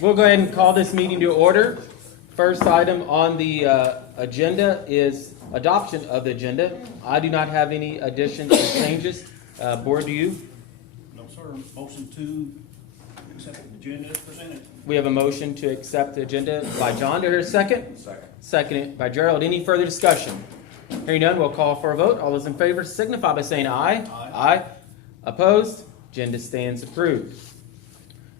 We'll go ahead and call this meeting to order. First item on the agenda is adoption of the agenda. I do not have any additions or changes. Board, do you? No, sir. Motion to accept the agenda as presented. We have a motion to accept the agenda by John. Do I hear a second? Second. Seconded by Gerald. Any further discussion? Hearing none, we'll call for a vote. All those in favor signify by saying aye. Aye. Opposed? Agenda stands approved.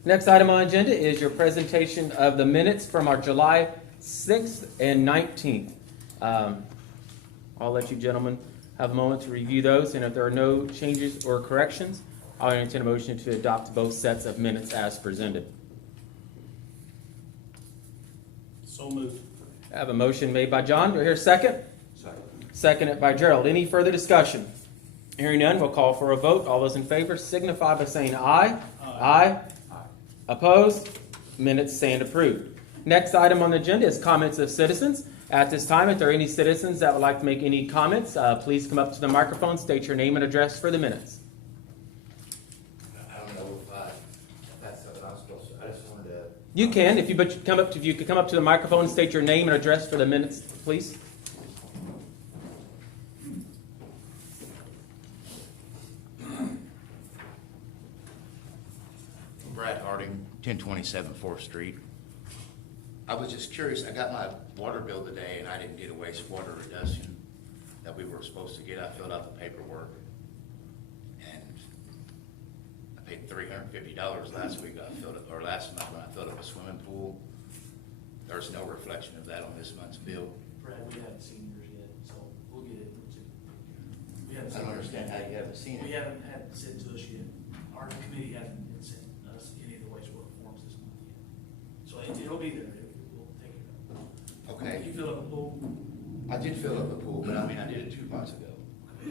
Next item on agenda is your presentation of the minutes from our July 6th and 19th. I'll let you gentlemen have a moment to review those, and if there are no changes or corrections, I'll entertain a motion to adopt both sets of minutes as presented. So moved. I have a motion made by John. Do I hear a second? Second. Seconded by Gerald. Any further discussion? Hearing none, we'll call for a vote. All those in favor signify by saying aye. Aye. Opposed? Minutes stand approved. Next item on the agenda is comments of citizens. At this time, if there are any citizens that would like to make any comments, please come up to the microphone, state your name and address for the minutes. I don't know if that's something I'm supposed to. I just wanted to. You can, if you could come up to the microphone and state your name and address for the minutes, please. Brad Harding, 1027 4th Street. I was just curious. I got my water bill today, and I didn't get a wastewater reduction that we were supposed to get. I filled out the paperwork, and I paid $350 last week. Last month when I filled up a swimming pool. There's no reflection of that on this month's bill. Brad, we haven't seen yours yet, so we'll get it. We haven't I don't understand how you haven't seen We it. haven't had it sent to us yet. Our committee hasn't been sent us any of the wastewater forms this month yet. So it'll be there. We'll take it up. Okay. You fill up a pool? I did fill up the pool, but I mean I did it 2 months ago.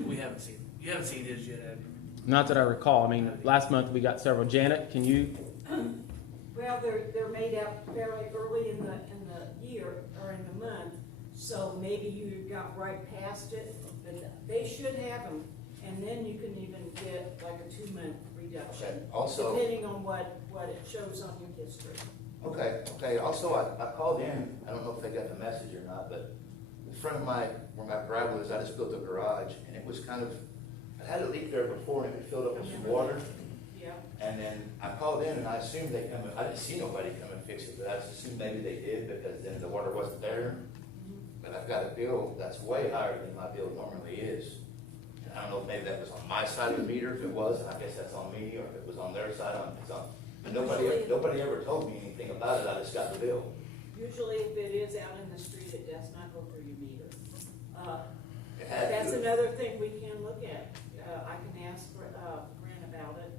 We haven't seen it. You haven't seen his yet, have you? Not that I recall. I mean, last month we got several. Janet, can you? Well, they're made out fairly early in the year or in the month, so maybe you got right past it, but they should have them, and then you can even get like a 2-month reduction. Okay. Also, depending on what it shows on your history. Okay. Also, I called in. I don't know if they got the message or not, but in front of where my gravel is, I just built a garage, and it was kind of, I had a leak there before, and it filled up with some water. Yeah. And then I called in, and I assumed they come. I didn't see nobody come and fix it, but I just assumed maybe they did because then the water wasn't there. But I've got a bill that's way higher than my bill normally is. And I don't know if maybe that was on my side of the meter. If it was, and I guess that's on me, or if it was on their side. But nobody ever told me anything about it. I just got the bill. Usually if it is out in the street, it does not go through your meter. It had to. That's another thing we can look at. I can ask Brent about it.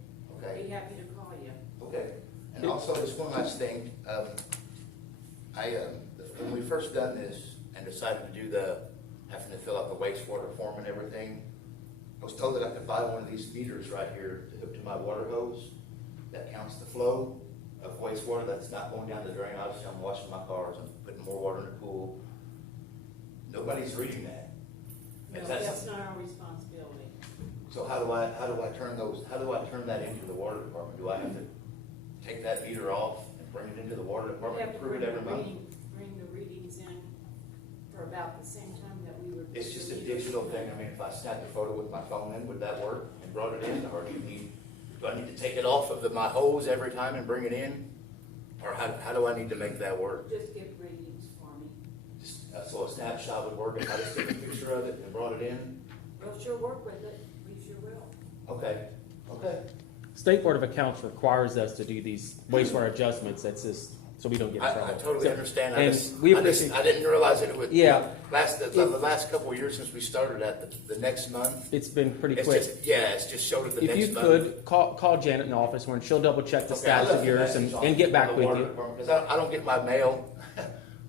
Okay. I'd be happy to call you. Okay, and also just one last thing, when we first done this and decided to do having to fill out the wastewater form and everything, I was told that I could buy one of these meters right here to hook to my water hose that counts the flow of wastewater that's not going down the drain. Obviously, I'm washing my cars, I'm putting more water in the pool. Nobody's reading that. No, Is that that's something- not our responsibility. So how do I turn that into the water department? Do I have to take that meter off and bring it into the water We department have and to prove bring it every month? bring the readings in for about the same time that we were. It's just a digital thing. I mean, if I snapped a photo with my phone in, would that work and brought it in? Or do I need to take it off of my hose every time and bring it in? Or how do I need to make that work? Just get readings for me. So a snapshot would work if I just took a picture of it and brought it in? We'll sure work with it. We sure will. Okay. State Board of Accounts requires us to do these wastewater adjustments. That's just so we don't get in I trouble. totally understand. I didn't realize that it would. Yeah. The last couple of years since we started the next month. It's been pretty It's quick. it's just showed it the If next you month. could call Janet in the office when she'll double check the status of yours and get back with you. Because I don't get my mail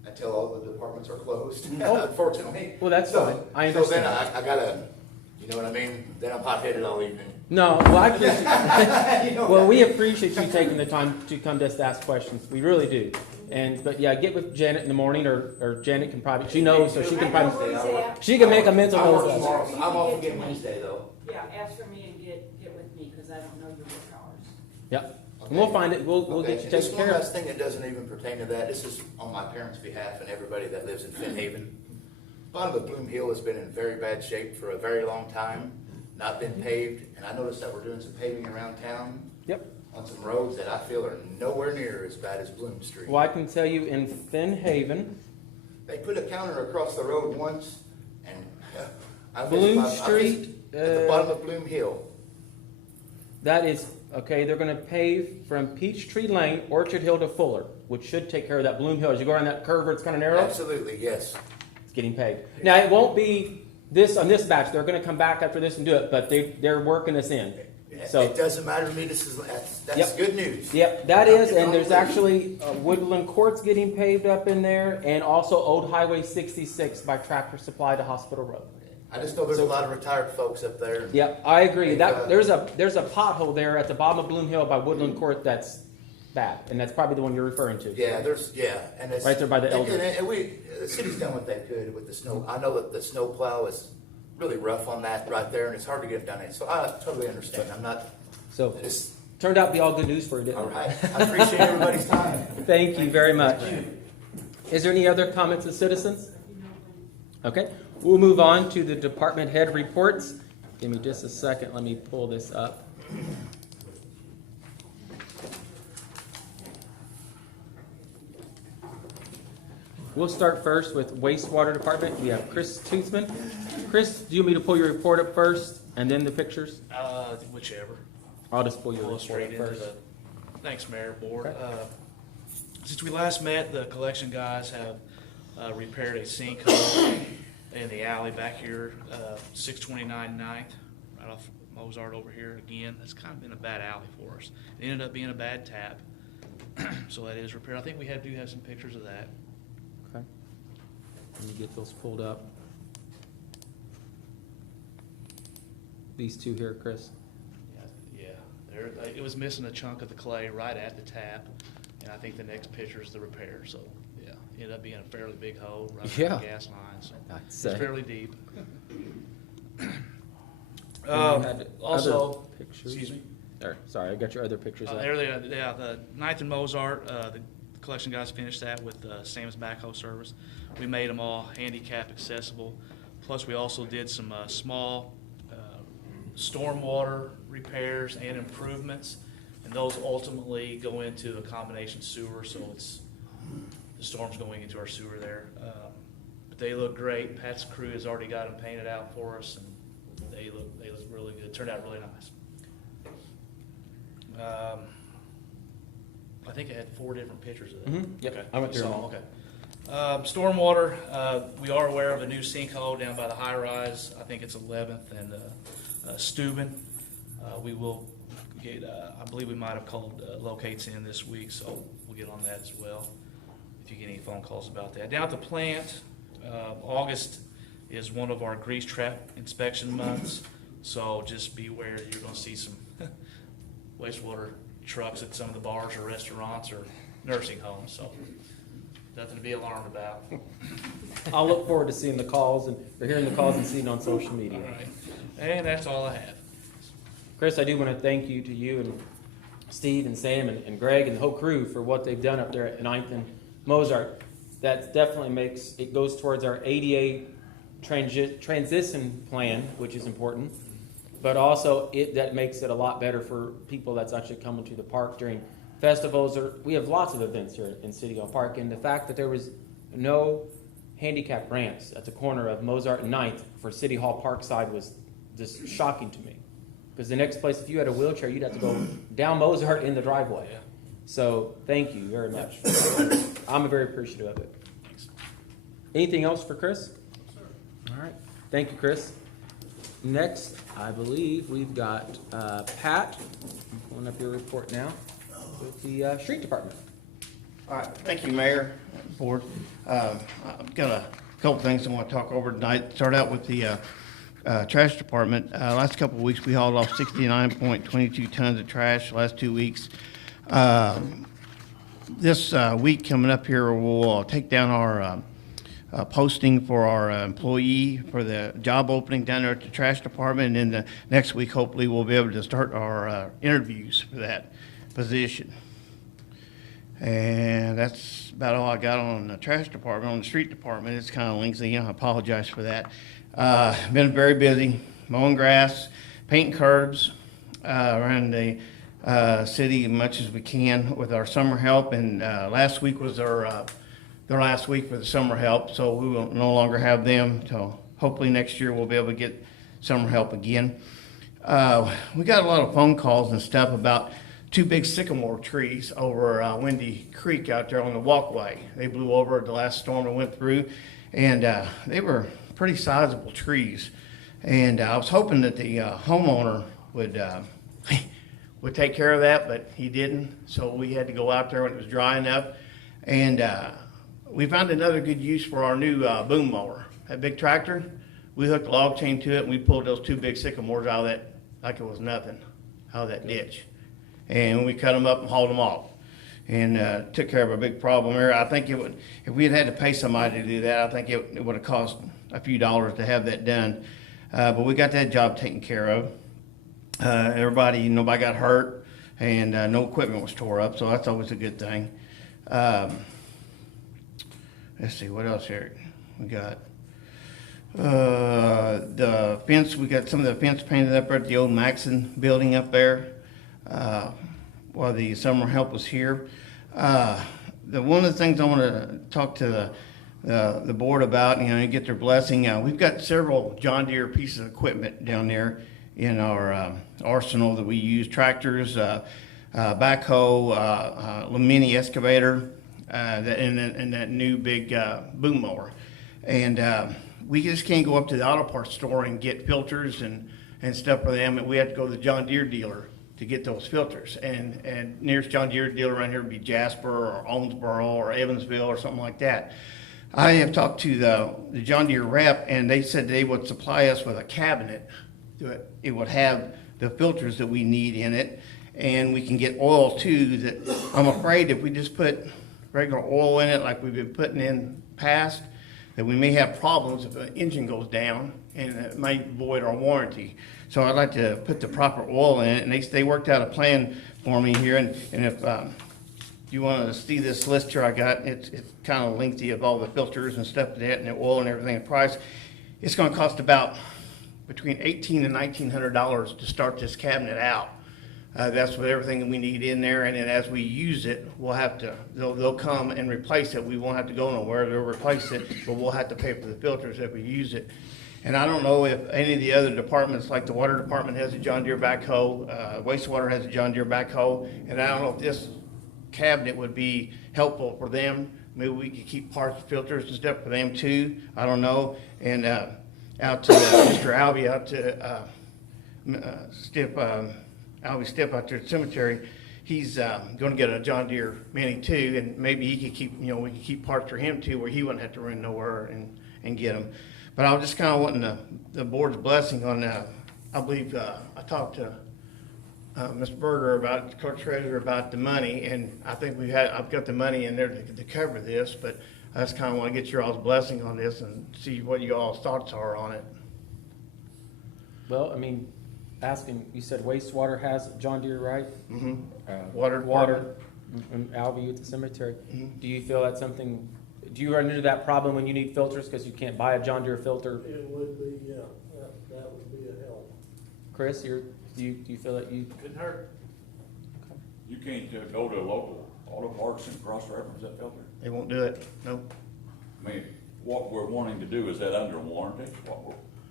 until all the departments are closed, Oh. unfortunately. Well, that's fine. I So then understand. I gotta, you know what I mean? Then I'm hot-headed all evening. No, well, I appreciate. You know Well, that. we appreciate you taking the time to come to us to ask questions. We really do. But yeah, get with Janet in the morning, or Janet can probably. She knows, so she can I know probably. where he's at. She can make a mental I work note. tomorrow, so I'm off Get again to me. Wednesday though. Yeah, ask for me and get with me, because I don't know your work hours. Yep. And we'll find it, we'll Okay, get you just taken one care of. last thing that doesn't even pertain to that, this is on my parents' behalf and everybody that lives in Finn Haven. Bottom of Bloom Hill has been in very bad shape for a very long time, not been paved, and I noticed that we're doing some paving around town Yep. on some roads that I feel are nowhere near as bad as Bloom Street. Well, I can tell you in Finn Haven, They put a counter across the road once, and I Bloom missed my- I missed Street, at the bottom of Bloom Hill. that is, okay, they're gonna pave from Peachtree Lane, Orchard Hill to Fuller, which should take care of that Bloom Hill. As you go around that curve where it's kind of narrow, Absolutely, yes. it's getting paved. Now, it won't be this, on this batch, they're gonna come back after this and do it, but they're working this in. So, It doesn't matter to me, that's Yep. good news. yep, that is, and there's actually Woodland Court's getting paved up in there, and also Old Highway 66 by Tractor Supply to Hospital Road. I just know there's a lot of retired folks up there. Yep, I agree. And, That there's a pothole there at the bottom of Bloom Hill by Woodland Court that's bad, and that's probably the one you're referring to. And it's Right there by the elders. And the city's done what they could with the snow. I know that the snow plow is really rough on that right there, and it's hard to get done. So I totally understand. I'm not. So It's turned out to be all good news for you, didn't all it? right. I appreciate everybody's time. Thank you very much. Is there any other comments of citizens? Okay, we'll move on to the department head reports. Give me just a second. Let me pull this up. We'll start first with wastewater department. We have Chris Toothman. Chris, do you want me to pull your report up first and then the pictures? Whichever. I'll just pull your Go report straight up into first. thanks, Mayor, Board. Okay. Since we last met, the collection guys have repaired a sinkhole in the alley back here, 629 9th, right off Mozart over here again. That's kind of been a bad alley for us. It ended up being a bad tap, so that is repaired. I think we do have some pictures of that. Okay. Let me get those pulled up. These two here, Chris. Yeah, it was missing a chunk of the clay right at the tap, and I think the next picture is the repair, so, yeah. Ended up being a fairly big hole right Yeah. on the gas line, so I'd it's say. fairly deep. And you had Also, other pictures. excuse me? Sorry, I got your other pictures up. There they are, yeah, the 9th and Mozart, the collection guys finished that with Sam's backhoe service. We made them all handicap accessible. Plus, we also did some small stormwater repairs and improvements, and those ultimately go into a combination sewer, so it's the storm's going into our sewer there. But they look great. Pat's crew has already got them painted out for us, and they look really good. Turned out really nice. I think I had 4 different pictures of that. Yep, Okay. I went through them So, all. okay. Stormwater, we are aware of a new sinkhole down by the high rise. I think it's 11th and Steuben. We will get, I believe we might have called locates in this week, so we'll get on that as well if you get any phone calls about that. Down at the plant, August is one of our grease trap inspection months, so just beware. You're going to see some wastewater trucks at some of the bars or restaurants or nursing homes, so nothing to be alarmed about. I'll look forward to seeing the calls or hearing the calls and seeing it on social media. All right, and that's all I have. Chris, I do want to thank you to you and Steve and Sam and Greg and the whole crew for what they've done up there at 9th and Mozart. That definitely it goes towards our ADA transition plan, which is important, but also that makes it a lot better for people that's actually coming to the park during festivals. We have lots of events here in City Hall Park, and the fact that there was no handicap ramps at the corner of Mozart and 9th for City Hall Park side was just shocking to me. Because the next place, if you had a wheelchair, you'd have to go down Mozart in the driveway. Yeah. So thank you very much. I'm very appreciative of it. Thanks. Anything else for Chris? All right. Thank you, Chris. Next, I believe we've got Pat. I'm pulling up your report now with the street department. All right, thank you, Mayor, Board. I've got a couple things I want to talk over tonight. Start out with the trash department. Last couple of weeks, we hauled off 69.22 tons of trash. Last 2 weeks. This week coming up here, we'll take down our posting for our employee for the job opening down there at the trash department. And then the next week, hopefully, we'll be able to start our interviews for that position. And that's about all I got on the trash department. On the street department, it's kind of lengthy. I apologize for that. Been very busy, mowing grass, painting curbs around the city as much as we can with our summer help. And last week was their last week for the summer help, so we will no longer have them till hopefully next year we'll be able to get summer help again. We got a lot of phone calls and stuff about 2 big sycamore trees over Windy Creek out there on the walkway. They blew over the last storm that went through, and they were pretty sizable trees. And I was hoping that the homeowner would would take care of that, but he didn't. So we had to go out there when it was dry enough, and we found another good use for our new boom mower. That big tractor, we hooked a log chain to it, and we pulled those 2 big sycamores out of that like it was nothing, out of that ditch. And we cut them up and hauled them off, and took care of a big problem there. I think it would, if we had to pay somebody to do that, I think it would have cost a few dollars to have that done. But we got that job taken care of. Nobody got hurt, and no equipment was tore up, so that's always a good thing. Let's see, what else here? We got the fence. We got some of the fence painted up at the old Maxon building up there while the summer help was here. One of the things I want to talk to the board about, and get their blessing. We've got several John Deere pieces of equipment down there in our arsenal that we use: tractors, backhoe, mini excavator, and that new big boom mower. And we just can't go up to the auto parts store and get filters and stuff for them. And we have to go to the John Deere dealer to get those filters. And nearest John Deere dealer around here would be Jasper or Owensboro or Evansville or something like that. I have talked to the John Deere rep, and they said they would supply us with a cabinet. It would have the filters that we need in it, and we can get oil too. That I'm afraid if we just put regular oil in it like we've been putting in past, that we may have problems if the engine goes down, and it might void our warranty. So I'd like to put the proper oil in it, and they worked out a plan for me here. And if you want to see this list here I got, it's kind of lengthy of all the filters and stuff like that, and the oil and everything. The price, it's going to cost about between $1,800 and $1,900 to start this cabinet out. That's with everything that we need in there, and then as we use it, we'll have to, they'll come and replace it. We won't have to go nowhere, they'll replace it, but we'll have to pay for the filters if we use it. And I don't know if any of the other departments, like the water department has a John Deere backhoe, wastewater has a John Deere backhoe, and I don't know if this cabinet would be helpful for them. Maybe we could keep parts, filters and stuff for them too, I don't know. And out to Mr. Albee, out to Albie Stipp out there at the cemetery, he's going to get a John Deere Mini too, and maybe he could keep, we could keep parts for him too, where he wouldn't have to run nowhere and get them. But I was just kind of wanting the board's blessing on that. I believe I talked to Mr. Berger, about the clerk treasurer, about the money, and I think I've got the money in there to cover this, but I just kind of want to get your all's blessing on this and see what you all's thoughts are on it. Well, I mean, you said wastewater has John Deere, right? Mm-hmm. Water, Albee at the cemetery. Mm-hmm. Do you feel that's something, do you run into that problem when you need filters because you can't buy a John Deere filter? It would be, yeah, that would be a help. Chris, do you feel that you? Couldn't hurt. You can't go to a local auto parts and cross-reference that filter? They won't do it, nope. I mean, what we're wanting to do, is that under warranty?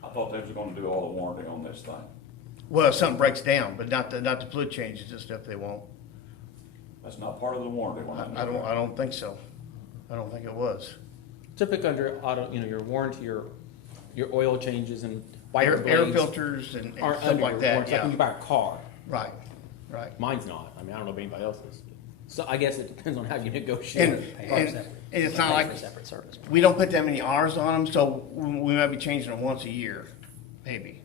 I thought they was gonna do all the warranty on this thing. Well, if something breaks down, but not the fluid changes and stuff, they won't. That's not part of the warranty. I don't think so. I don't think it was. Typically under auto, your warranty, your oil changes and Air wiper blades filters and aren't stuff under like your that, warranty. Like yeah. when you buy a car. Right. Mine's not. I mean, I don't know if anybody else's. So I guess it depends on how you negotiate. And it's not like, we don't put that many hours on them, so we might be changing them once a year, maybe,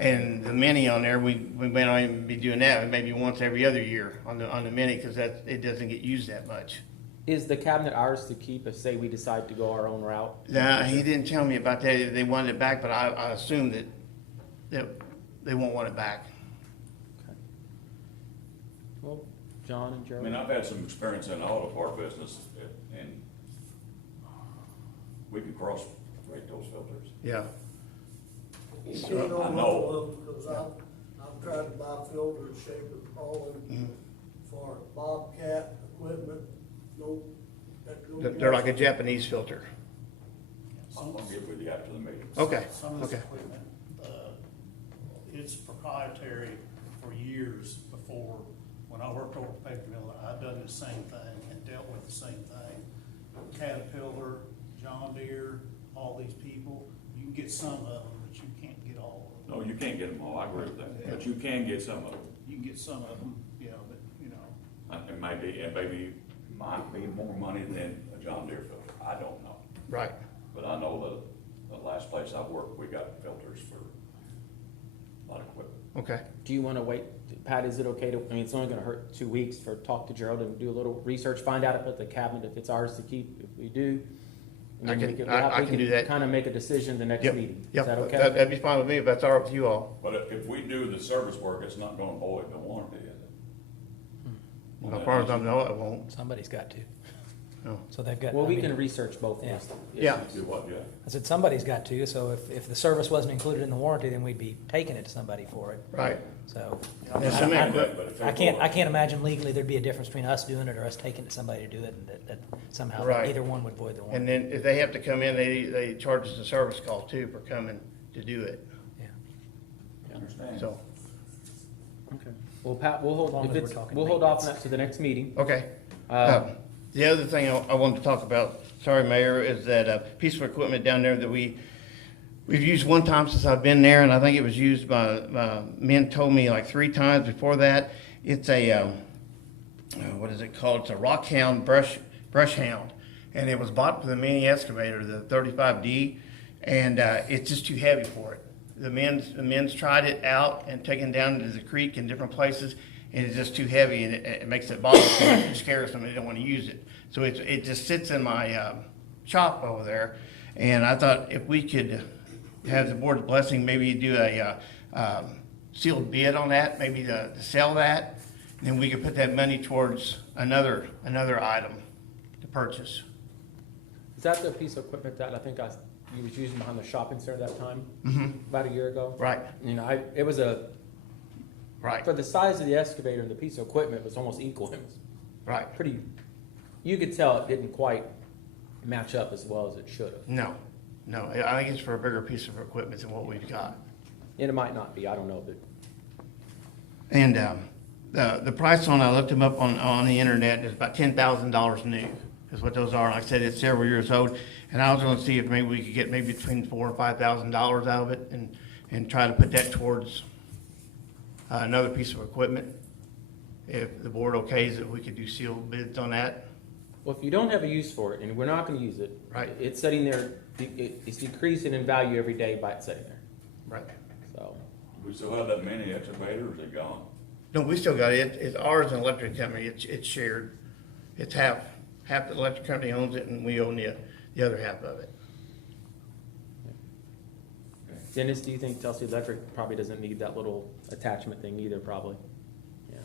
And the Mini on there, we may not even be doing that, maybe once every other year on the Mini, because it doesn't get used that much. Is the cabinet ours to keep if, say, we decide to go our own route? Nah, he didn't tell me about that. They wanted it back, but I assume that they won't want it back. Okay. Well, John and I Gerald? mean, I've had some experience in the auto part business, and we can cross-rate those filters. Yeah. You So, can't I on know. all of them, because I've tried to buy filters, Shaper, Holland, for Bobcat equipment, no. They're like a Japanese filter. I'll get with you after the meeting. Okay, Some of this okay. equipment, it's proprietary for years before, when I worked over at Paved, I've done the same thing and dealt with the same thing. Caterpillar, John Deere, all these people, you can get some of them, but you can't get all of them. No, you can't get them all, I agree with that, but you can get some of them. You can get some of them, yeah, but, you know, It maybe might be more money than a John Deere filter, I don't know. Right. But I know the last place I worked, we got filters for a lot of equipment. Okay. Do you want to wait? Pat, is it okay to, I mean, it's only going to hurt 2 weeks for talk to Gerald and do a little research, find out about the cabinet, if it's ours to keep, if we do. And I then can- we I can do that. Kind of make a decision the next Yep. meeting. Yep. Is that okay? That'd be fine with me if that's all right with you all. But if we do the service work, it's not gonna void the warranty, is it? As far as I know, it won't. Somebody's got to. No. So they've got. Well, I we mean, can research both of Yeah. those. Yeah. Do what, Jeff? I said somebody's got to, so if the service wasn't included in the warranty, then we'd be taking it to somebody for it. Right. So, There's so many But if they I can't void- imagine legally there'd be a difference between us doing it or us taking it to somebody to do it, and that somehow Right. either one would void the And warranty. then if they have to come in, they charge us a service call too for coming to do it. Yeah. I understand. So, Okay. Well, Pat, we'll As long hold, as if we're it's, talking we'll hold off on maintenance. that to the next meeting. okay. Um, The other thing I wanted to talk about, sorry, Mayor, is that piece of equipment down there that we've used one time since I've been there, and I think it was used by, men told me like 3 times before that. It's a, what is it called? It's a rock hound brush hound. And it was bought for the mini excavator, the 35D, and it's just too heavy for it. The men's tried it out and taken down to the creek in different places, and it's just too heavy, and it makes it bother them. It scares them, they don't want to use it. So it just sits in my shop over there, and I thought if we could have the board's blessing, maybe do a sealed bid on that, maybe to sell that, and then we could put that money towards another item to purchase. Is that the piece of equipment that I think you was using behind the shopping center that time? About a year ago? Right, You know, it was right, for the size of the excavator and the piece of equipment, it was almost equal. It was right. pretty, you could tell it didn't quite match up as well as it should have. No, I think it's for a bigger piece of equipment than what we've got. And it might not be, I don't know, but And the price on, I looked them up on the internet, is about $10,000 new, is what those are. Like I said, it's several years old, and I was gonna see if maybe we could get maybe between $4,000 and $5,000 out of it, and try to put that towards another piece of equipment. If the board okays it, we could do sealed bids on that. well, if you don't have a use for it, and we're not gonna use it. Right. It's sitting there, it's decreasing in value every day by it sitting there, Right. so. We still have that mini excavator, or is it gone? No, we still got it. It's ours and electric company. It's shared. It's half the electric company owns it, and we own the other half of it. Dennis, do you think Telsey Electric probably doesn't need that little attachment thing either, probably? Yeah.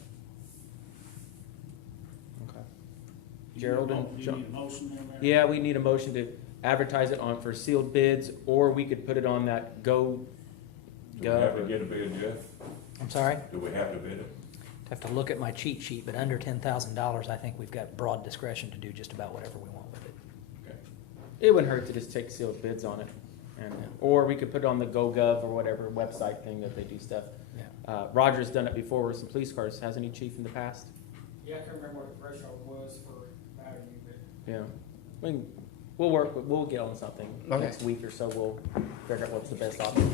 Okay. Gerald and Do you John? need a motion in there? Yeah, we need a motion to advertise it on for sealed bids, or we could put it on that Do we have to get a bid, Jeff? I'm sorry? Do we have to bid it? Have to look at my cheat sheet, but under $10,000, I think we've got broad discretion to do just about whatever we want with it. Okay. It wouldn't hurt to just take sealed bids on it, and, or we could put it on the GoGov or whatever website thing that they do stuff. Yeah. Roger's done it before with some police cars, hasn't he, Chief, in the past? Yeah, I can't remember what the threshold was for value, but Yeah. We'll get on something Okay. next week or so, we'll figure out what's the best option.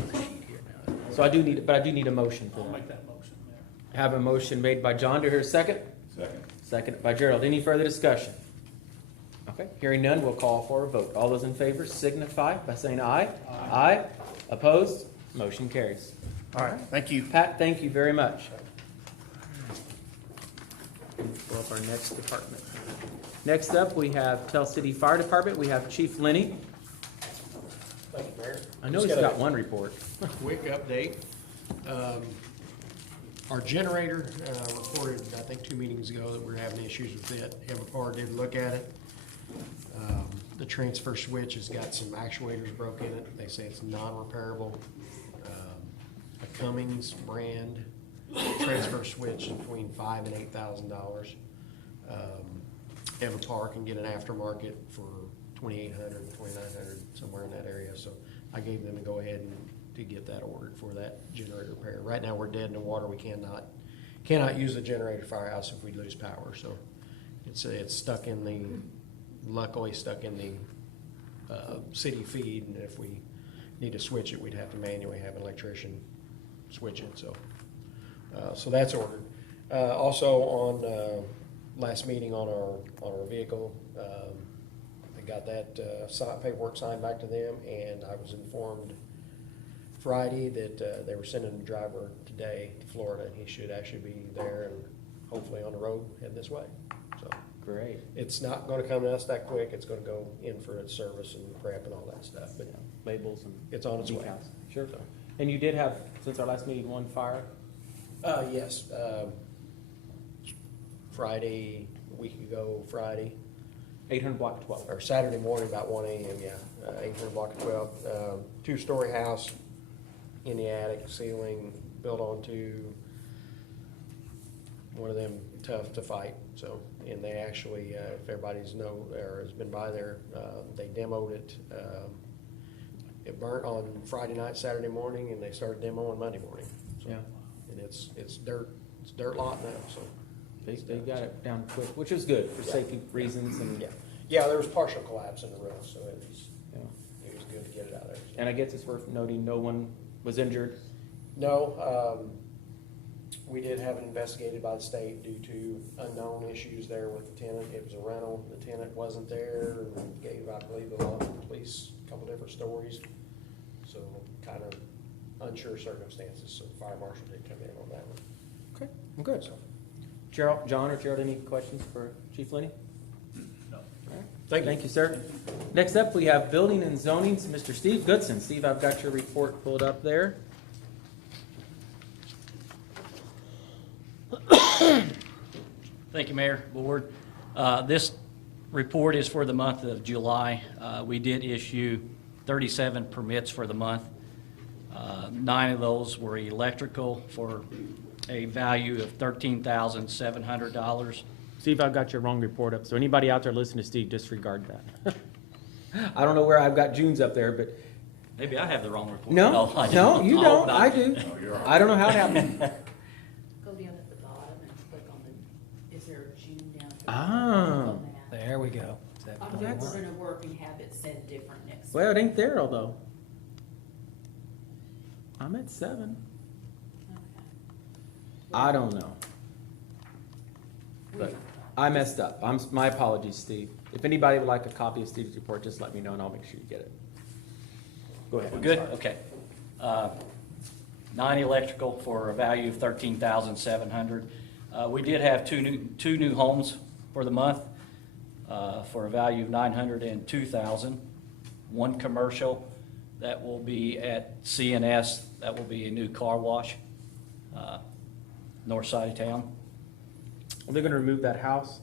So I do need a motion for I'll that. make that motion there. Have a motion made by John, to hear a second? Second. Second by Gerald. Any further discussion? Okay, hearing none, we'll call for a vote. All those in favor signify by saying aye. Aye. Opposed? Motion carries. All right, thank you. Pat, thank you very much. Pull up our next department. Next up, we have Tell City Fire Department. We have Chief Lenny. Thank you, Mayor. I know Just he's got got a one report. quick update. Our generator reported, I think 2 meetings ago, that we're having issues with it. Everpar did look at it. The transfer switch has got some actuators broke in it. They say it's non-repairable. A Cummins brand transfer switch between $5,000 and $8,000. Everpar can get an aftermarket for $2,800, $2,900, somewhere in that area. So I gave them to go ahead and to get that ordered for that generator repair. Right now, we're dead in the water. We cannot use the generator firehouse if we lose power. So it's stuck in the, luckily stuck in the city feed. And if we need to switch it, we'd have to manually have an electrician switch it. So that's ordered. Also on last meeting on our vehicle, I got that paperwork signed back to them, and I was informed Friday that they were sending the driver today to Florida, and he should actually be there and hopefully on the road heading this way. So Great. it's not going to come to us that quick. It's going to go in for its service and prep and all that stuff, but Labels and it's on its way. decals. Sure. And you did have, since our last meeting, one fire? Yes. Friday, a week ago Friday, 800 block 12. or Saturday morning about 1 a.m., yeah, 800 block of 12. Two-story house in the attic, ceiling built onto one of them tough to fight. So, and they actually, if everybody's know or has been by there, they demoed it. It burnt on Friday night, Saturday morning, and they started demoing Monday morning. So, Yeah. and it's dirt lot now. So They got it down quick, which was good for safety reasons and, yeah, there was partial collapse in the roof, so yeah. it was good to get it out of there. And I guess it's worth noting, no one was injured. No, we did have it investigated by the state due to unknown issues there with the tenant. It was a rental, the tenant wasn't there, and gave, I believe, the law police a couple different stories. So kind of unsure circumstances, so the fire marshal did come in on that one. Okay, well, good. Gerald, John or Gerald, any questions for Chief Lenny? No. Thank you. Sir. Next up, we have Building and Zonings, Mr. Steve Goodson. Steve, I've got your report pulled up there. Thank you, Mayor, Board. This report is for the month of July. We did issue 37 permits for the month. 9 of those were electrical for a value of $13,700. Steve, I've got your wrong report up, so anybody out there listening to Steve, disregard that. I don't know where I've got June's up there, but Maybe I have the wrong report. no, I do. no, you Oh, don't. no. I do. I don't know how it happened. Go down at the bottom and click on the, is there a June down here? Ah. Click on that. There we go. I don't think we're gonna work and have it said different next. Well, it ain't there, although. I'm at 7. Okay. I don't know. But I messed up. My apologies, Steve. If anybody would like a copy of Steve's report, just let me know and I'll make sure you get it. Go ahead. We're good? Okay. 9 electrical for a value of $13,700. We did have two new homes for the month for a value of $902,000. One commercial that will be at CNS. That will be a new car wash, north side of town. Are they gonna remove that house?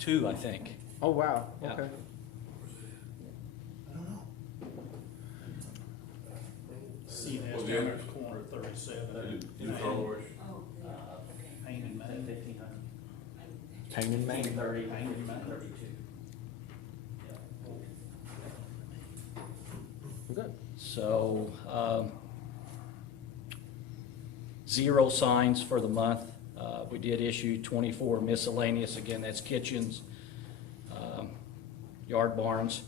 2, I think. Oh, wow. Yeah. Okay. CNS Well, down yeah. there at the corner of 37. You car wash? Oh, yeah, okay. Pain and Main. Pain in Maine. 30, Pain and Main. 32. Good. So, 0 signs for the month. We did issue 24 miscellaneous, again, that's kitchens, yard barns,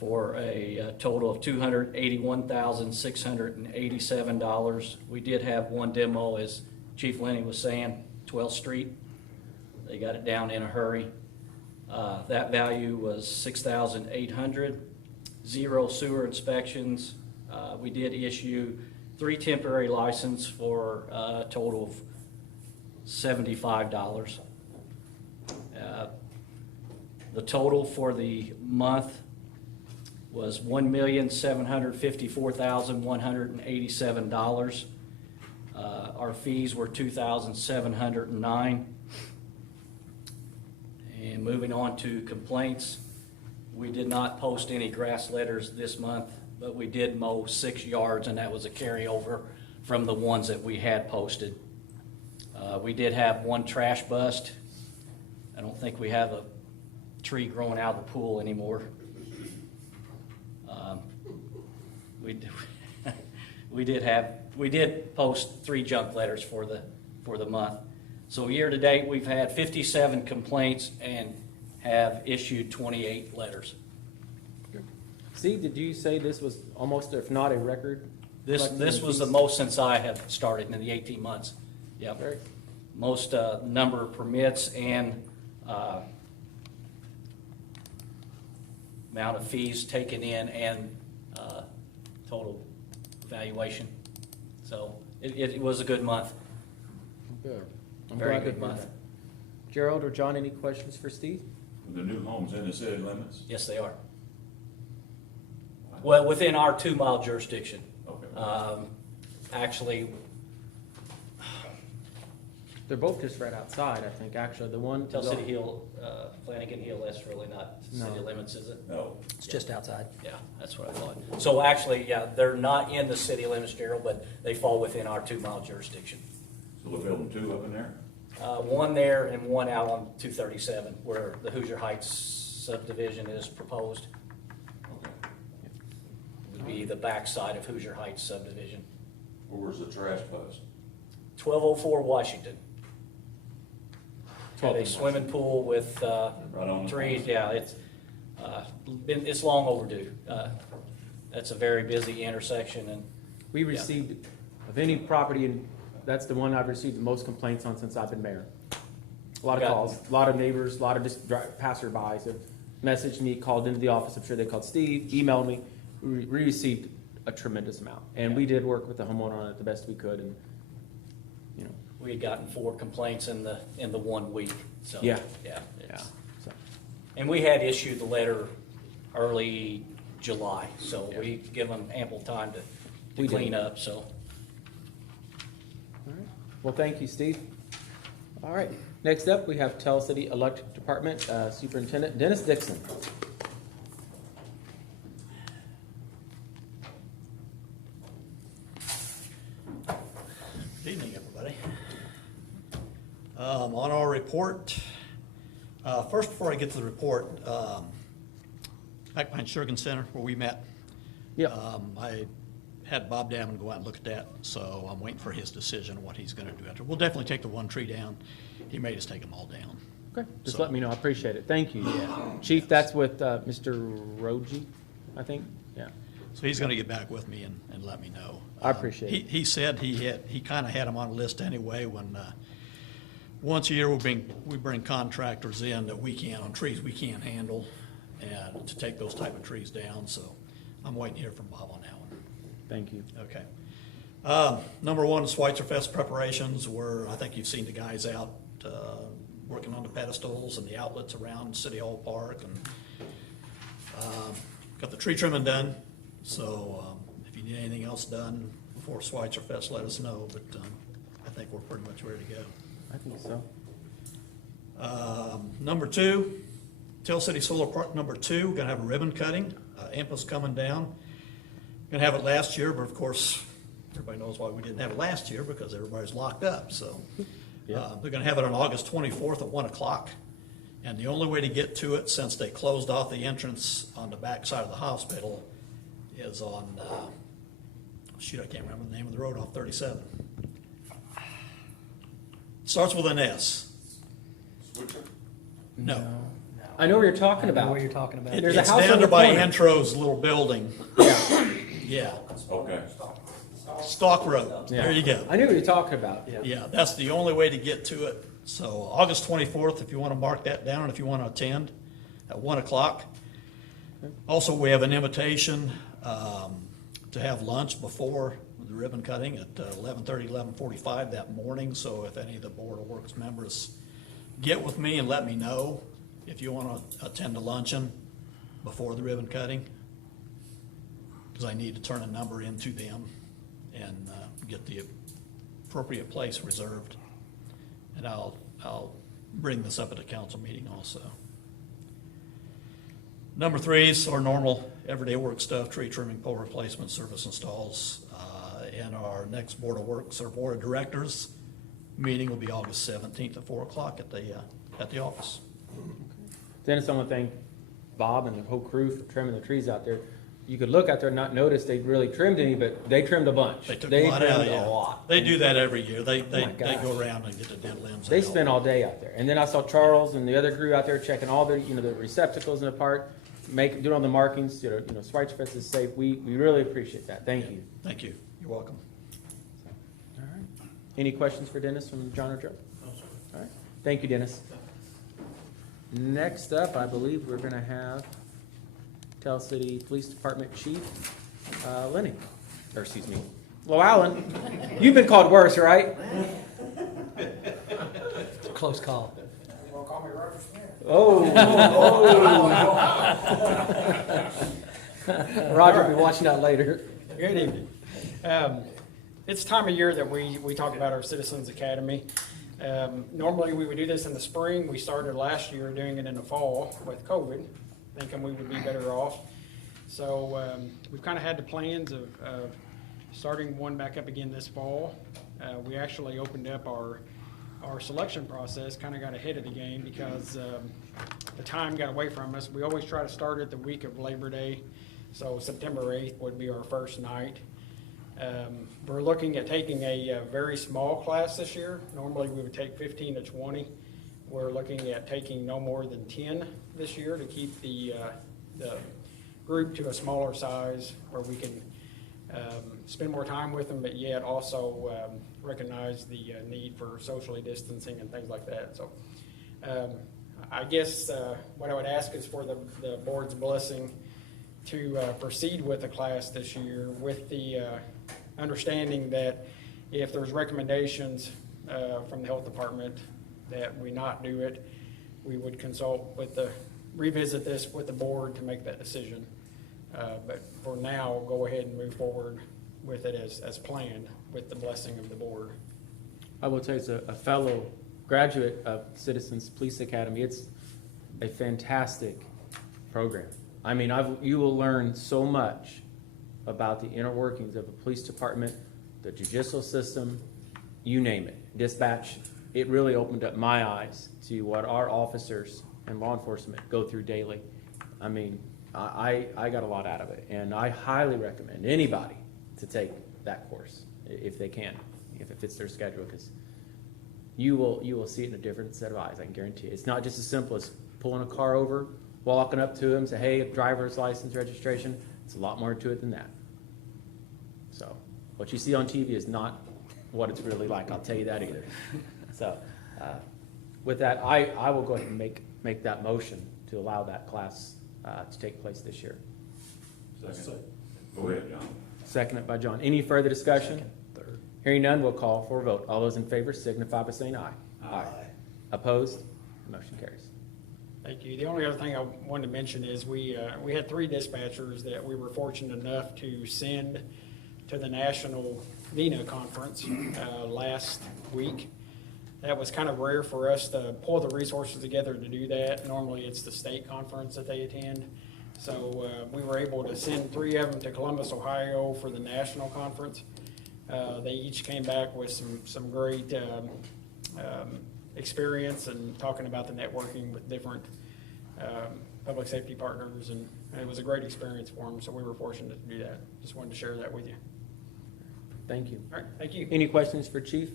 for a total of $281,687. We did have one demo, as Chief Lenny was saying, 12th Street. They got it down in a hurry. That value was $6,800. 0 sewer inspections. We did issue 3 temporary licenses for a total of $75. The total for the month was $1,754,187. Our fees were $2,709. And moving on to complaints, we did not post any grass litters this month, but we did mow 6 yards, and that was a carryover from the ones that we had posted. We did have one trash bust. I don't think we have a tree growing out of the pool anymore. We did post 3 junk letters for the month. So year to date, we've had 57 complaints and have issued 28 letters. Steve, did you say this was almost, if not a record? This was the most since I have started in the 18 months. Yep. Very- Most number of permits and amount of fees taken in and total valuation. So it was a good month. Good. I'm Very glad to good hear month. that. Gerald or John, any questions for Steve? The new homes in the city limits? Yes, they are. Well, within our 2-mile jurisdiction. Okay. Actually, They're both just right outside, I think, actually. The one. Tell City Hill, Flanagan Hill, that's really not city No. limits, is it? No. It's just outside. Yeah, that's what I thought. So actually, yeah, they're not in the city limits, Gerald, but they fall within our 2-mile jurisdiction. So they're building 2 up in there? One there and one out on 237, where the Hoosier Heights subdivision is proposed. Okay. It would be the backside of Hoosier Heights subdivision. Where's the trash bust? 1204 Washington. Had a 12th. swimming pool with Right on the trees, corner. yeah, it's long overdue. That's a very busy intersection, and We received, of any property, and that's the one I've received the most complaints on since I've been mayor. A lot of Got- calls, a lot of neighbors, a lot of just passerbys have messaged me, called into the office. I'm sure they called Steve, emailed me. We received a tremendous amount. And we did work with the homeowner on it the best we could, and, you know, we had gotten 4 complaints in the 1 week, so. Yeah. Yeah. yeah. it's- So, And we had issued the letter early July, so Yeah. we give them ample time to We did. clean up, so. all right. Well, thank you, Steve. All right. Next up, we have Tell City Electric Department Superintendent Dennis Dixon. Good evening, everybody. On our report, first, before I get to the report, back behind Sugar Center where we met, Yep. I had Bob Damon go out and look at that, so I'm waiting for his decision on what he's gonna do after. We'll definitely take the one tree down. He made us take them all down. Okay, just So- let me know. I appreciate it. Thank you. Yeah. Chief, that's with Mr. Roji, I think. Yeah. So he's gonna get back with me and let me know. I appreciate it. He said he kinda had him on a list anyway when, once a year we bring contractors in that we can't, on trees we can't handle, and to take those type of trees down, so I'm waiting to hear from Bob on that one. Thank you. Okay. Number 1 is Schweitzer Fest preparations, where I think you've seen the guys out, working on the pedestals and the outlets around City Hall Park, and, got the tree trimming done, so, if you need anything else done before Schweitzer Fest, let us know, but, I think we're pretty much ready to go. I think so. Number 2, Tell City Solar Park number 2, gonna have a ribbon cutting. IMPA's coming down. Gonna have it last year, but of course, everybody knows why we didn't have it last year, because everybody's locked up, so. Yeah. They're gonna have it on August 24th at 1 o'clock. And the only way to get to it, since they closed off the entrance on the back side of the hospital, is on, shoot, I can't remember the name of the road off 37. Starts with an S. Switcher? No. I know what you're talking I know about. what you're talking about. There's a It's house down on there the by corner. Intro's little building. Yeah. Yeah, Okay. Stalk Road. Yeah. There you go. I knew what you're talking about. Yeah, that's the only way to get to it. So August 24th, if you want to mark that down, and if you want to attend at 1 o'clock. Also, we have an invitation to have lunch before the ribbon cutting at 11:30, 11:45 that morning. So if any of the Board of Works members get with me and let me know, if you want to attend the luncheon before the ribbon cutting, because I need to turn a number into them and get the appropriate place reserved. And I'll bring this up at a council meeting also. Number 3 is our normal everyday work stuff, tree trimming, pole replacement, service installs. And our next Board of Works, our Board of Directors meeting will be August 17th at 4 o'clock at the office. Dennis, I want to thank Bob and the whole crew for trimming the trees out there. You could look out there and not notice they really trimmed any, but they trimmed a bunch. They took a lot out, trimmed yeah. a lot. They do that every year. They my gosh. go around and get the dead limbs. They out. spent all day out there. And then I saw Charles and the other crew out there checking all the, the receptacles in the park, doing all the markings, Schweitzer Fest is safe. We really appreciate that. Thank you. Thank you. You're welcome. All right. Any questions for Dennis from John or Joe? No, sir. All right. Thank you, Dennis. Next up, I believe we're going to have Tell City Police Department Chief Lenny, or excuse me, Llewellyn. You've been called worse, right? Close call. You wanna call me Roger Smith? Oh. Roger will be watching that later. Good evening. It's time of year that we talk about our Citizens Academy. Normally, we would do this in the spring. We started last year doing it in the fall with COVID, thinking we would be better off. So we've kind of had the plans of starting one back up again this fall. We actually opened up our selection process, kind of got ahead of the game because the time got away from us. We always try to start it the week of Labor Day, so September 8th would be our first night. We're looking at taking a very small class this year. Normally we would take 15 to 20. We're looking at taking no more than 10 this year to keep the group to a smaller size where we can spend more time with them, but yet also recognize the need for socially distancing and things like that. So I guess what I would ask is for the board's blessing to proceed with the class this year with the understanding that if there's recommendations from the health department that we not do it, we would revisit this with the board to make that decision. But for now, go ahead and move forward with it as planned with the blessing of the board. I will tell you, as a fellow graduate of Citizens Police Academy, it's a fantastic program. I mean, you will learn so much about the inner workings of a police department, the judicial system, you name it, dispatch. It really opened up my eyes to what our officers and law enforcement go through daily. I mean, I got a lot out of it, and I highly recommend anybody to take that course if they can, if it fits their schedule, because you will see it in a different set of eyes. I can guarantee you. It's not just as simple as pulling a car over, walking up to them, say, "Hey, driver's license, registration." It's a lot more to it than that. So what you see on TV is not what it's really like. I'll tell you that either. So with that, I will go ahead and make that motion to allow that class to take place this year. Second. Go ahead, John. Seconded by John. Any further discussion? Third. Hearing none, we'll call for a vote. All those in favor signify by saying aye. Aye. Opposed? Motion carries. Thank you. The only other thing I wanted to mention is we had 3 dispatchers that we were fortunate enough to send to the National VINA conference last week. That was kind of rare for us to pull the resources together to do that. Normally it's the state conference that they attend. So we were able to send 3 of them to Columbus, Ohio for the national conference. They each came back with some great experience and talking about the networking with different public safety partners, and it was a great experience for them, so we were fortunate to do that. Just wanted to share that with you. Thank you. All right, thank you. Any questions for Chief?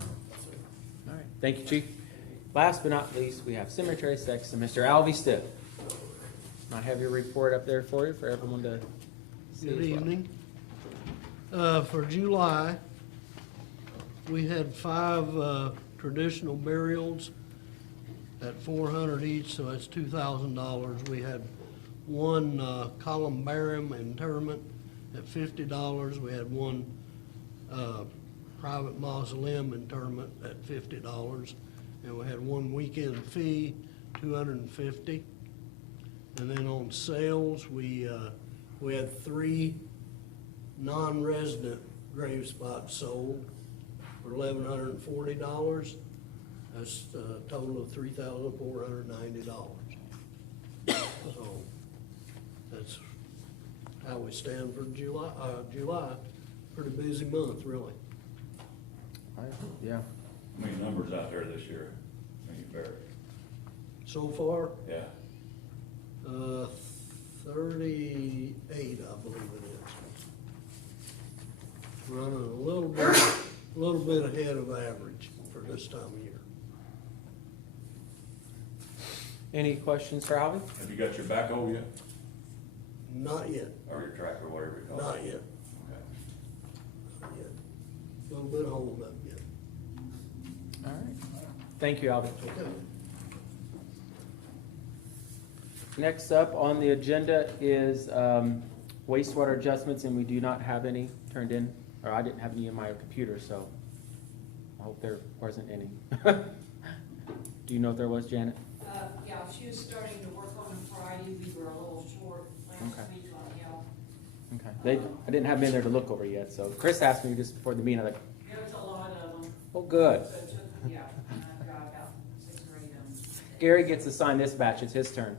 All right, thank you, Chief. Last but not least, we have Cemetery Sexton, Mr. Alvy Stipp. I have your report up there for you for everyone to see. Good as well. evening. For July, we had 5 traditional burials at $400 each, so that's $2,000. We had 1 columbarium interment at $50. We had 1 private mausoleum interment at $50, and we had 1 weekend fee $250. And then on sales, we had 3 non-resident grave spots sold for $1,140. That's a total of $3,490. So that's how we stand for July. Pretty busy month, really. Yeah. How many numbers out there this year? How many buried? So far, Yeah. 38, I believe it is. Running a little bit ahead of average for this time of year. Any questions for Howie? Have you got your backhoe yet? Not yet, Or your tractor, whatever you call it? not yet, Okay. not yet. A little bit of hold up yet. All right. Thank you, Albert. Okay. Next up on the agenda is wastewater adjustments, and we do not have any turned in, or I didn't have any in my computer, so I hope there wasn't any. Do you know if there was, Janet? Yeah, she was starting to work on Friday. We were a little short last Okay. week on help. Okay. I didn't have them in there to look over yet, so Chris asked me just before the meeting. I'm like, There was a lot of them. oh, good. So it took, yeah, I've got about 6 or 8 of them. Gary gets to sign this batch. It's his turn.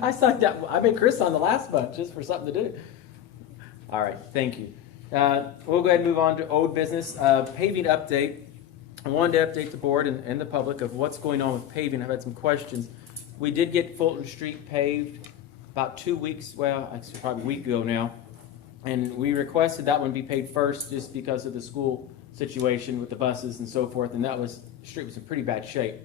I signed that. I made Chris on the last bunch just for something to do. All right, thank you. We'll go ahead and move on to old business. Paving update. I wanted to update the board and the public of what's going on with paving. I've had some questions. We did get Fulton Street paved about 2 weeks, well, actually probably a week ago now. And we requested that one be paid first just because of the school situation with the buses and so forth. And the street was in pretty bad shape.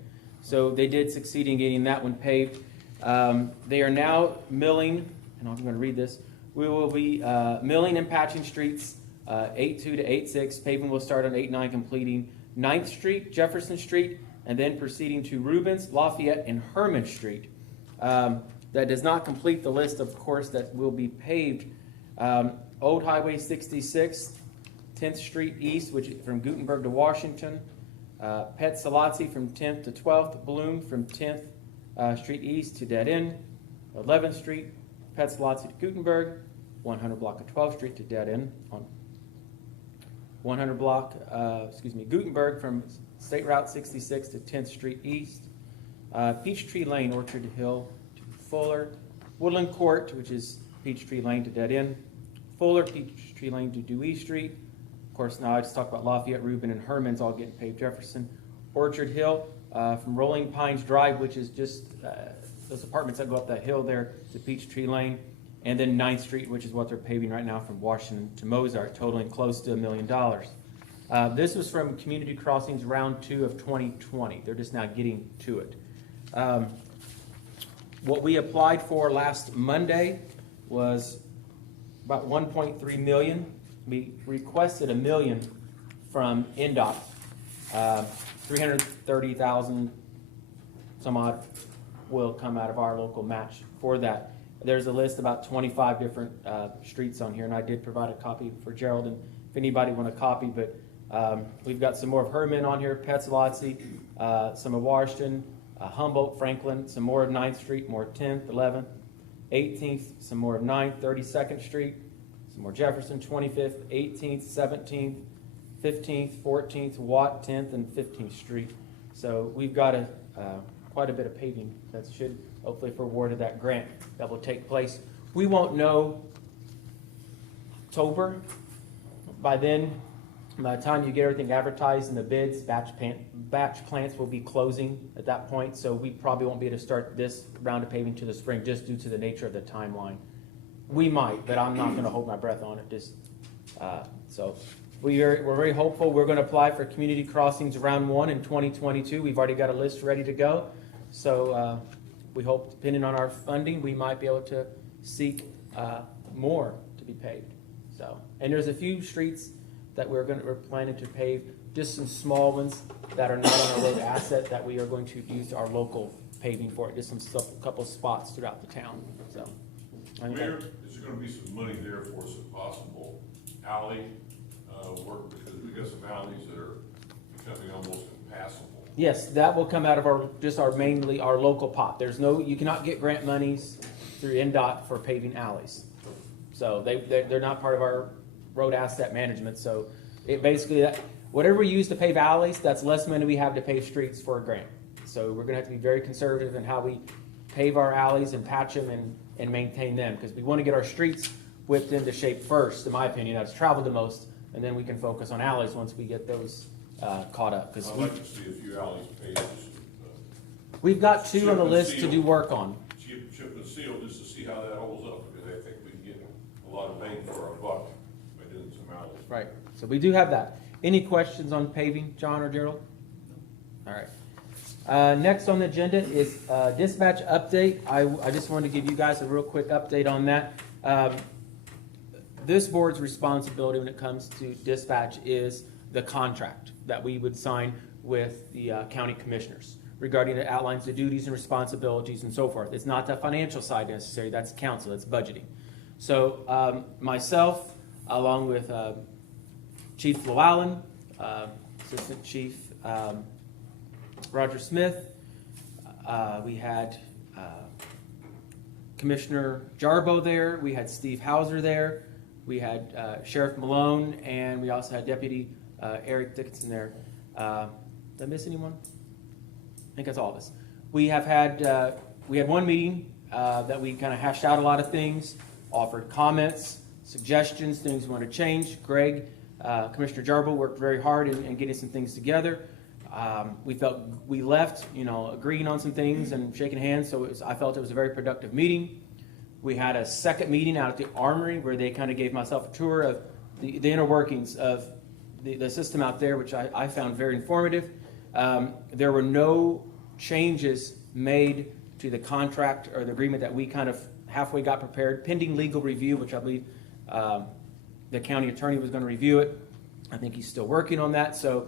So they did succeed in getting that one paved. They are now milling, and I'm going to read this. We will be milling and patching streets 8-2 to 8-6. Paving will start on 8-9, completing 9th Street, Jefferson Street, and then proceeding to Rubens, Lafayette, and Herman Street. That does not complete the list, of course, that will be paved. Old Highway 66, 10th Street East, which is from Gutenberg to Washington. Pet Salazzi from 10th to 12th. Bloom from 10th Street East to Dead End. 11th Street, Pet Salazzi to Gutenberg. 100 block of 12th Street to Dead End. On 100 block, Gutenberg from State Route 66 to 10th Street East. Peachtree Lane, Orchard Hill to Fuller. Woodland Court, which is Peachtree Lane to Dead End. Fuller, Peachtree Lane to Dewey Street. Of course, now I just talked about Lafayette, Reuben, and Herman's all getting paved. Jefferson. Orchard Hill from Rolling Pines Drive, which is just those apartments that go up that hill there to Peachtree Lane. And then 9th Street, which is what they're paving right now from Washington to Mozart, totaling close to $1 million. This was from Community Crossings Round 2 of 2020. They're just now getting to it. What we applied for last Monday was about $1.3 million. We requested $1 million from NDOT. 330,000 some odd will come out of our local match for that. There's a list about 25 different streets on here, and I did provide a copy for Gerald, and if anybody want a copy, but we've got some more of Herman on here, Petzolazzi, some of Washington, Humboldt, Franklin, some more of 9th Street, more 10th, 11th, 18th, some more of 9th, 32nd Street, some more Jefferson, 25th, 18th, 17th, 15th, 14th, Watt, 10th, and 15th Street. So we've got quite a bit of paving that should, hopefully, if we're awarded that grant, that will take place. We won't know October. By then, by the time you get everything advertised in the bids, batch plants will be closing at that point, so we probably won't be able to start this round of paving to the spring just due to the nature of the timeline. We might, but I'm not going to hold my breath on it. So we're very hopeful. We're going to apply for Community Crossings Round 1 in 2022. We've already got a list ready to go. So we hope, depending on our funding, we might be able to seek more to be paved. So, and there's a few streets that we're planning to pave, just some small ones that are not on our road asset that we are going to use our local paving for, just some couple spots throughout the town. So, Mayor, is there going to be some money there for some possible alley work, because we got some alleys that are becoming almost impassable? Yes, that will come out of our mainly our local pot. You cannot get grant monies through NDOT for paving alleys. So they're not part of our road asset management. So it basically, whatever we use to pave alleys, that's less money we have to pave streets for a grant. So we're gonna have to be very conservative in how we pave our alleys and patch them and maintain them, because we want to get our streets whipped into shape first, in my opinion. That's traveled the most, and then we can focus on alleys once we get those caught up. Because I'd like to see a few alleys paved. we've got two on the Chip and list to seal. do work on. Chip and seal, just to see how that holds up, because I think we can get a lot of bang for our buck by doing some alleys. Right. So we do have that. Any questions on paving, John or Gerald? All right. Next on the agenda is dispatch update. I just wanted to give you guys a real quick update on that. This board's responsibility when it comes to dispatch is the contract that we would sign with the county commissioners regarding the outlines the duties and responsibilities and so forth. It's not the financial side necessarily. That's council. That's budgeting. So myself, along with Chief Llewellyn, Assistant Chief Roger Smith, we had Commissioner Jarbo there, we had Steve Hauser there, we had Sheriff Malone, and we also had Deputy Eric Dixon there. Did I miss anyone? I think that's all of us. We had one meeting that we kind of hashed out a lot of things, offered comments, suggestions, things we want to change. Greg, Commissioner Jarbo worked very hard in getting some things together. We felt we left, agreeing on some things and shaking hands, so I felt it was a very productive meeting. We had a second meeting out at the Armory where they kind of gave myself a tour of the inner workings of the system out there, which I found very informative. There were no changes made to the contract or the agreement that we kind of halfway got prepared, pending legal review, which I believe the county attorney was going to review it. I think he's still working on that. So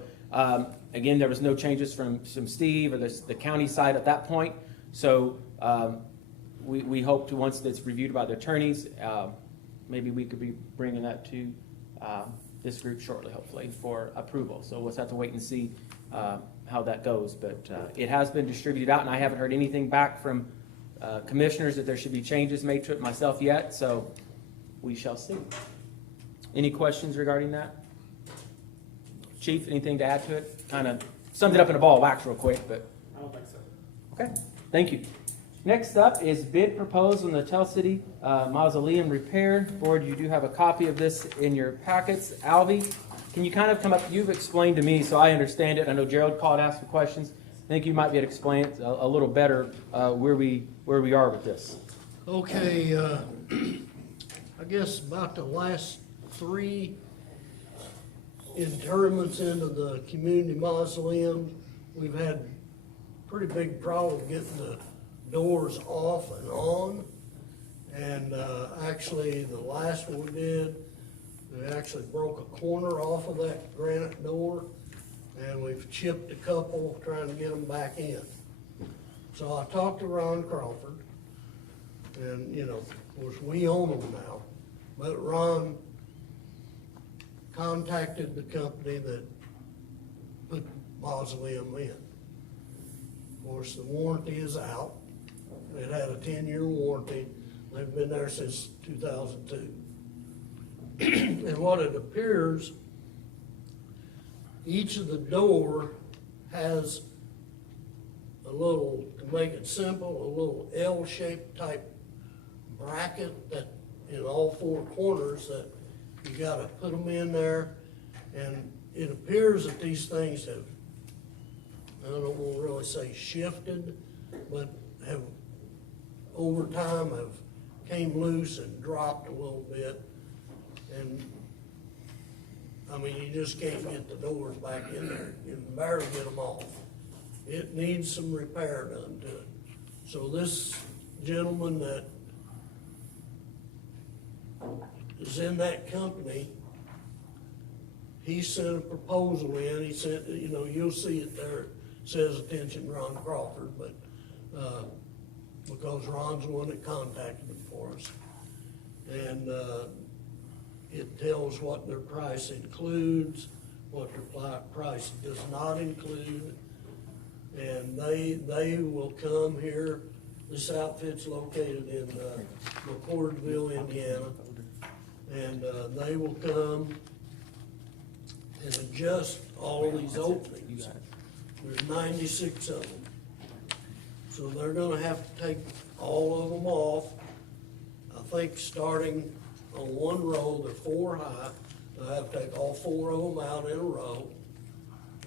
again, there was no changes from Steve or the county side at that point. So we hope to, once it's reviewed by the attorneys, maybe we could be bringing that to this group shortly, hopefully, for approval. So we'll just have to wait and see how that goes. But it has been distributed out, and I haven't heard anything back from commissioners that there should be changes made to it myself yet. So we shall see. Any questions regarding that? Chief, anything to add to it? Kind of summed it up in a ball of wax real quick, but. I don't think so. Okay, thank you. Next up is bid proposed on the Tell City Mausoleum repair. Board, you do have a copy of this in your packets. Alvy, can you kind of come up? You've explained to me, so I understand it. I know Gerald called, asked some questions. I think you might be able to explain it a little better where we are with this. Okay, I guess about the last 3 interments into the community mausoleum, we've had pretty big problem getting the doors off and on. And actually, the last one we did, we actually broke a corner off of that granite door, and we've chipped a couple trying to get them back in. So I talked to Ron Crawford, and of course we own them now, but Ron contacted the company that put mausoleum in. Of course, the warranty is out. It had a 10-year warranty. They've been there since 2002. And what it appears, each of the door has a little, to make it simple, a little L-shaped type bracket that in all 4 corners that you gotta put them in there. And it appears that these things have, I don't want to really say shifted, but have over time have came loose and dropped a little bit. And I mean, you just can't get the doors back in there. You can barely get them off. It needs some repair done to it. So this gentleman that is in that company, he sent a proposal in. He said, you'll see it there. It says attention Ron Crawford, but because Ron's the one that contacted him for us. And it tells what their price includes, what their price does not include. And they will come here. This outfit's located in McCordville, Indiana. And they will come and adjust all of these openings. There's 96 of them. So they're gonna have to take all of them off. I think starting on one row, they're 4 high. They'll have to take all 4 of them out in a row,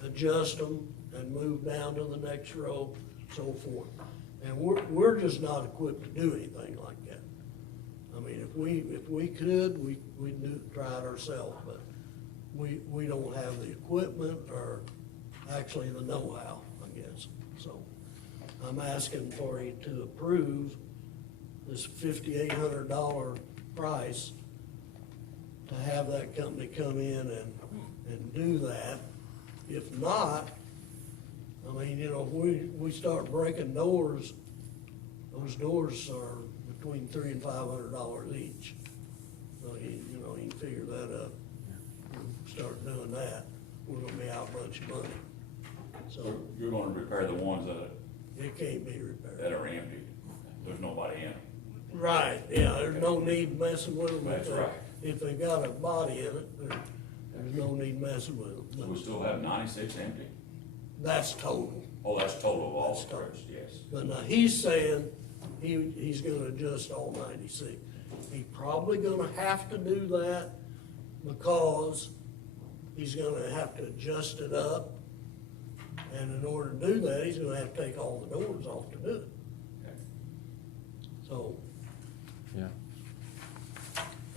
adjust them, and move down to the next row, so forth. And we're just not equipped to do anything like that. I mean, if we could, we'd try it ourselves, but we don't have the equipment or actually the know-how, I guess. So I'm asking for you to approve this $5,800 price to have that company come in and do that. If not, I mean, you know, if we start breaking doors, those doors are between $300 and $500 each. So you can figure that up. Start doing that, we're gonna be out a bunch of money. So You're gonna repair the ones it can't be repaired. that are empty, there's nobody in them. Right, yeah, there's no need messing with them. That's right. If they got a body in it, there's no need messing with them. So we still have 96 empty? That's total. Oh, that's total of all That's total. streets, yes. But now he's saying he's gonna adjust all 96. He's probably gonna have to do that because he's gonna have to adjust it up. And in order to do that, he's gonna have to take all the doors off to do it. Okay. So Yeah.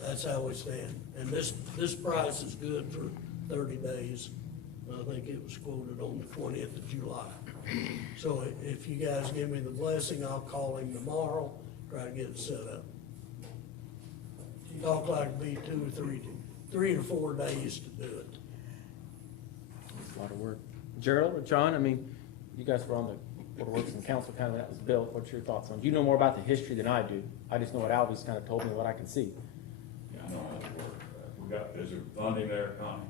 that's how we stand. And this price is good for 30 days. I think it was quoted on the 20th of July. So if you guys give me the blessing, I'll call him tomorrow, try to get it set up. Talk like it'd be 2 or 3 to 4 days to do it. That's a lot of work. Gerald or John, I mean, you guys were on the Board of Works and Council, kind of that was built. What's your thoughts on it? You know more about the history than I do. I just know what Albie's kind of told me, what I can see. Yeah, I know how it works. Is there funding there, Connie?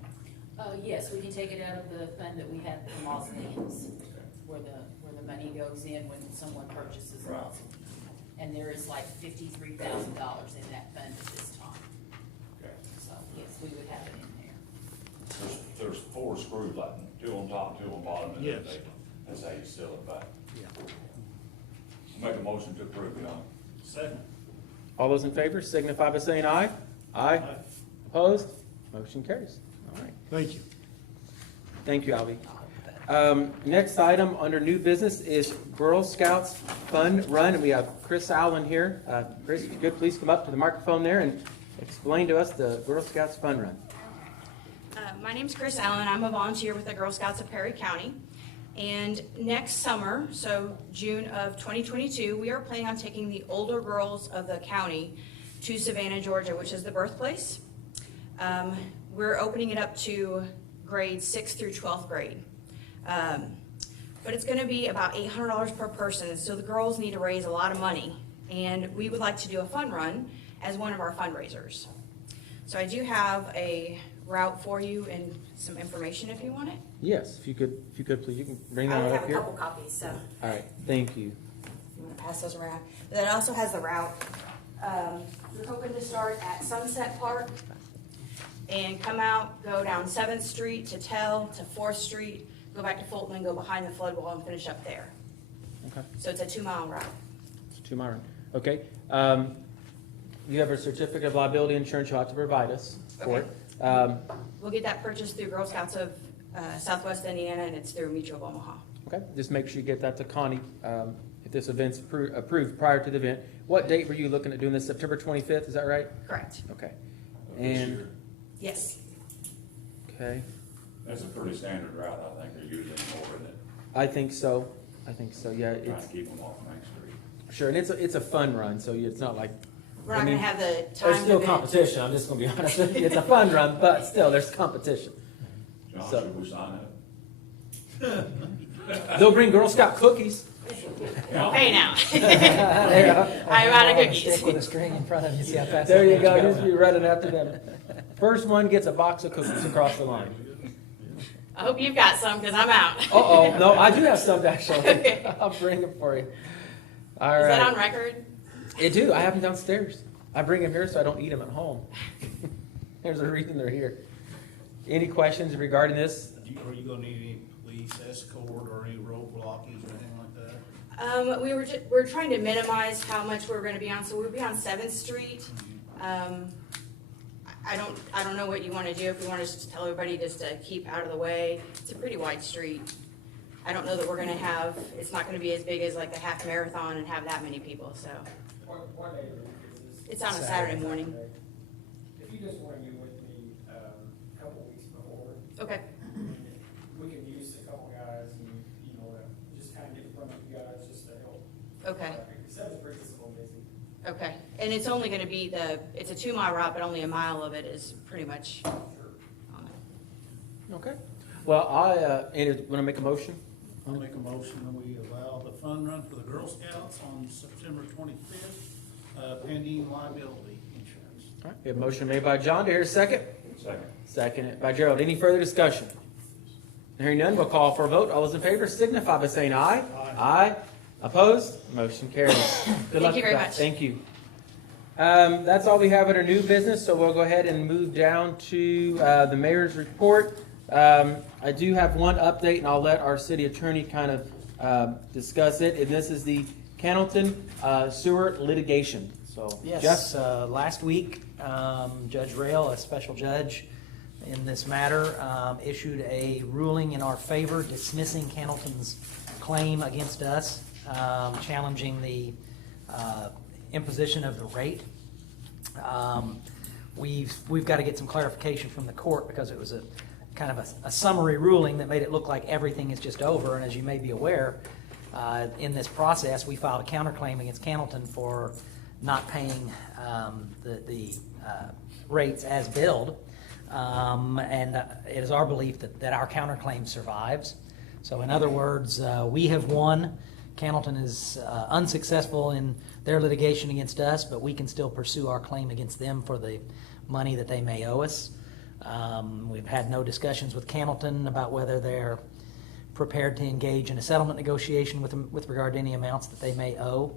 Yes, we can take it out of the fund that we have for mausoleums, where the money goes in when someone purchases a Right. mausoleum. And there is like $53,000 in that fund at this time. Okay. So, yes, we would have it in there. There's 4 screws, like 2 on top, 2 on bottom, and then Yes. that's how you seal it back. Make a motion to approve, John. Second. All those in favor signify by saying aye. Aye. Opposed? Motion carries. All right. Thank you. Thank you, Albie. Next item under new business is Girl Scouts Fun Run, and we have Chris Allen here. Chris, if you could please come up to the microphone there and explain to us the Girl Scouts Fun Run. My name's Chris Allen. I'm a volunteer with the Girl Scouts of Perry County. And next summer, so June of 2022, we are planning on taking the older girls of the county to Savannah, Georgia, which is the birthplace. We're opening it up to grades 6th through 12th grade. But it's gonna be about $800 per person, so the girls need to raise a lot of money. And we would like to do a fun run as one of our fundraisers. So I do have a route for you and some information if you want it. Yes, if you could please, you can bring I that only up have a here. couple copies, so All right, thank you. I'm gonna pass those around. But that also has the route. We're hoping to start at Sunset Park and come out, go down 7th Street to Tell to 4th Street, go back to Fulton and go behind the flood wall and finish up there. Okay, So it's a 2-mile route. it's 2 mile run. Okay, you have a certificate of liability insurance you'll have to provide us for it. We'll get that purchased through Girl Scouts of Southwest Indiana, and it's through Mutual of Omaha. Okay, just make sure you get that to Connie, if this event's approved prior to the event. What date were you looking at doing this? September 25th, is that right? Correct. Okay. This And, year. Yes. okay, That's a pretty standard route, I think, they're using more than it, I think so, yeah, trying it's, to keep them off Main Street. sure, and it's a fun run, so it's not like. We're not I mean, gonna have the There's time still limit. competition, I'm just gonna be honest with you, it's a fun run, but still, there's competition. John, So- should we sign up? They'll bring Girl Scout cookies. Hey now. There you go. I'm out of Stick cookies. with a string in front of you, see how fast. There it you goes. go, you just be running after them. First one gets a box of cookies across the line. I hope you've got some, because I'm out. Uh-oh, no, I do have some actually. Okay. I'll bring them for you. All Is right. that on record? I do. I have them downstairs. I bring them here so I don't eat them at home. There's a reason they're here. Any questions regarding this? Are you gonna need any police escort or any roadblocking or anything like that? We're trying to minimize how much we're gonna be on, so we'll be on 7th Street. I don't know what you wanna do, if you wanna just tell everybody just to keep out of the way. It's a pretty wide street. I don't know that we're gonna have, it's not gonna be as big as like the half marathon and have that many people, so. What day of the week is this? It's on a Saturday morning. If you just want to get with me a couple weeks before, Okay, we can use a couple guys and, you know, just kind of get in front of you guys just to help. okay, Seventh Street is a little busy. okay. And it's only gonna be it's a 2-mile route, but only a mile of it is pretty much on it. Okay. Well, want to make a motion? I'll make a motion that we allow the fun run for the Girl Scouts on September 25th, pending liability insurance. All right. We have a motion made by John. Do I hear a second? Second. Second by Gerald. Any further discussion? Hearing none, we'll call for a vote. All those in favor signify by saying aye. Aye. Opposed? Motion carries. Good luck Thank you very with that. much. Thank you. That's all we have under new business, so we'll go ahead and move down to the mayor's report. I do have one update, and I'll let our city attorney kind of discuss it. And this is the Cannleton sewer litigation. So, Yes, Jeff? last week, Judge Rail, a special judge in this matter, issued a ruling in our favor dismissing Cannleton's claim against us, challenging the imposition of the rate. We've got to get some clarification from the court because it was a kind of a summary ruling that made it look like everything is just over. And as you may be aware, in this process, we filed a counterclaim against Cannleton for not paying the rates as billed. And it is our belief that our counterclaim survives. So in other words, we have won. Cannleton is unsuccessful in their litigation against us, but we can still pursue our claim against them for the money that they may owe us. We've had no discussions with Cannleton about whether they're prepared to engage in a settlement negotiation with regard to any amounts that they may owe.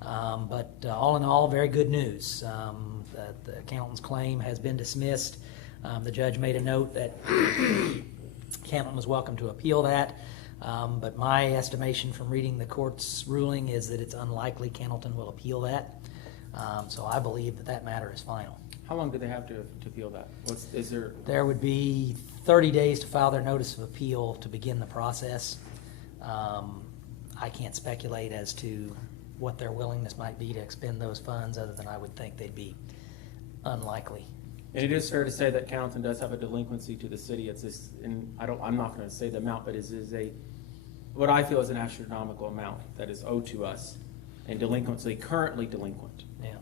But all in all, very good news. The Cannleton's claim has been dismissed. The judge made a note that Cannleton was welcome to appeal that. But my estimation from reading the court's ruling is that it's unlikely Cannleton will appeal that. So I believe that matter is final. How long do they have to appeal that? There would be 30 days to file their notice of appeal to begin the process. I can't speculate as to what their willingness might be to expend those funds, other than I would think they'd be unlikely. And it is fair to say that Cannleton does have a delinquency to the city. It's this, and I'm not going to say the amount, but it is what I feel is an astronomical amount that is owed to us, and delinquency, currently delinquent. Yeah.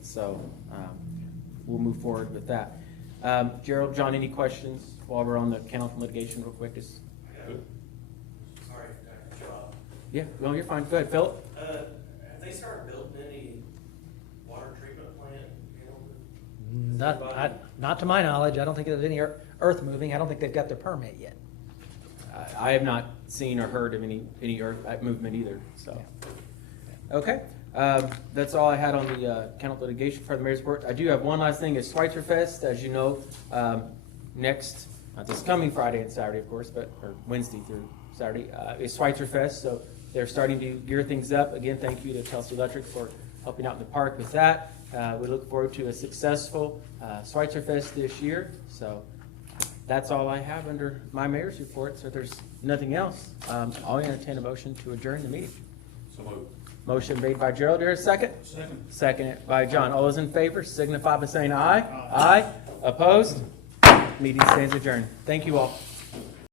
So we'll move forward with that. Gerald, John, any questions while we're on the Cannleton litigation real quick? Sorry, Job. Yeah, well, you're fine. Go ahead, Philip. Have they started building any water treatment plant? Not to my knowledge. I don't think there's any earth moving. I don't think they've got their permit yet. I have not seen or heard of any earth movement either. So, okay, that's all I had on the Cannleton litigation for the mayor's report. I do have one last thing. Is Schweitzer Fest, as you know, next this coming Friday and Saturday, of course, or Wednesday through Saturday is Schweitzer Fest. So they're starting to gear things up again. Thank you to Telstra Electric for helping out in the park with that. We look forward to a successful Schweitzer Fest this year. So that's all I have under my mayor's report. So if there's nothing else, I'll entertain a motion to adjourn the meeting. So moved. Motion made by Gerald. There a second? Second. Second by John. All those in favor signify by saying aye. Aye. Opposed? Meeting stands adjourned. Thank you all.